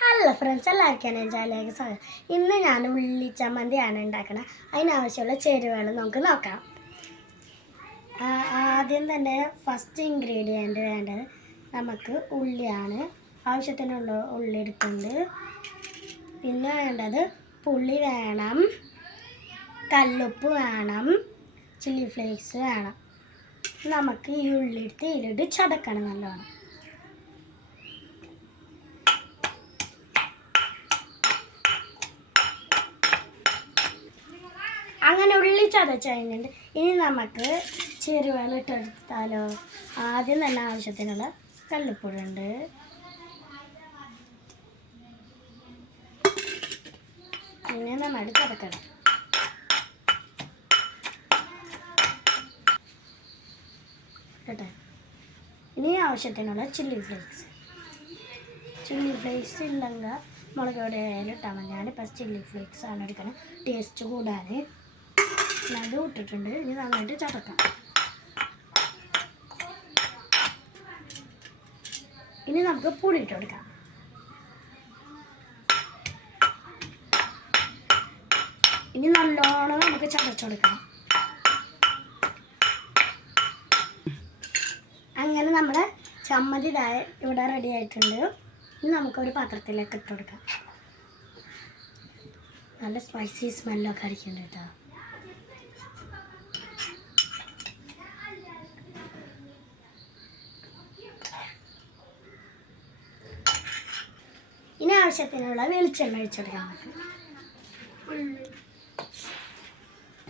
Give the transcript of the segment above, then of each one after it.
Hello friends, എല്ലാവർക്കും എൻ്റെ ചാനലിലേക്ക് സ്വാഗതം. ഇന്ന് ഞാൻ ഉള്ളി ചമ്മന്തിയാണ് ഉണ്ടാക്കുന്നത്. അതിനാവശ്യമുള്ള ചേരുവകൾ നമുക്ക് നോക്കാം. ആദ്യം തന്നെ ഫസ്റ്റ് ഇൻഗ്രീഡിയൻറ്റ് വേണ്ടത് നമുക്ക് ഉള്ളിയാണ്. ആവശ്യത്തിനുള്ള ഉള്ളി എടുക്കുന്നുണ്ട്. പിന്നെ വേണ്ടത് പുളി വേണം, കല്ലുപ്പ് വേണം, ചില്ലി ഫ്ലേക്സ് വേണം. നമുക്ക് ഈ ഉള്ളി എടുത്ത് ഇതിലിട്ട് ചതക്കണം നല്ലോണം. അങ്ങനെ ഉള്ളി ചതച്ച് കഴിഞ്ഞിട്ട് ഇനി നമുക്ക് ചേരുവകൾ ഇട്ടെടുത്താലോ. ആദ്യം തന്നെ ആവശ്യത്തിനുള്ള കല്ലുപ്പൊടി ഉണ്ട്, പിന്നെ നന്നായിട്ട് ചതക്കണം. കേട്ടെ, ഇനി ആവശ്യത്തിനുള്ള ചില്ലി ഫ്ലേക്സ് ഇല്ലെങ്കിൽ മുളക് പൊടി ആയാലും ഇട്ടാൽ മതി. ഞാനിപ്പോൾ ചില്ലി ഫ്ലേക്സ് ആണ് എടുക്കുന്നത്, ടേസ്റ്റ് കൂടാൻ. അത് ഇട്ടിട്ടുണ്ട്. ഇനി നന്നായിട്ട് ചതക്കാം. ഇനി നമുക്ക് പുളി ഇട്ട് കൊടുക്കാം. ഇനി നല്ലോണം നമുക്ക് ചതച്ചെടുക്കണം. അങ്ങനെ നമ്മുടെ ചമ്മന്തി ഇവിടെ റെഡി ആയിട്ടുണ്ട്. ഇനി നമുക്കൊരു പാത്രത്തിലേക്ക് ഇട്ട് കൊടുക്കാം. നല്ല സ്പൈസി സ്മെല്ലൊക്കെ അടിക്കുന്നുണ്ട് കേട്ടോ. ഇനി ആവശ്യത്തിനുള്ള വെളിച്ചെണ്ണ ഒഴിച്ചെടുക്കാം നമുക്ക്.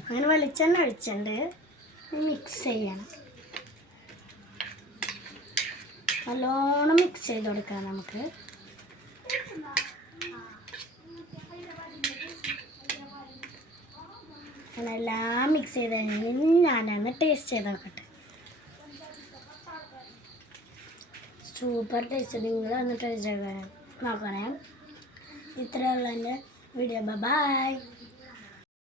അങ്ങനെ വെളിച്ചെണ്ണ ഒഴിച്ചിട്ടുണ്ട്. മിക്സ് ചെയ്യണം, നല്ലോണം മിക്സ് ചെയ്ത് കൊടുക്കാം നമുക്ക്. അങ്ങനെ എല്ലാം മിക്സ് ചെയ്ത് കഴിഞ്ഞ് ഞാനൊന്ന് ടേസ്റ്റ് ചെയ്ത് നോക്കട്ടെ. Super taste. നിങ്ങളൊന്ന് ടേസ്റ്റ് ചെയ്ത് നോക്കണേ. ഇത്രയുള്ള എൻ്റെ വീഡിയോ. ബൈ.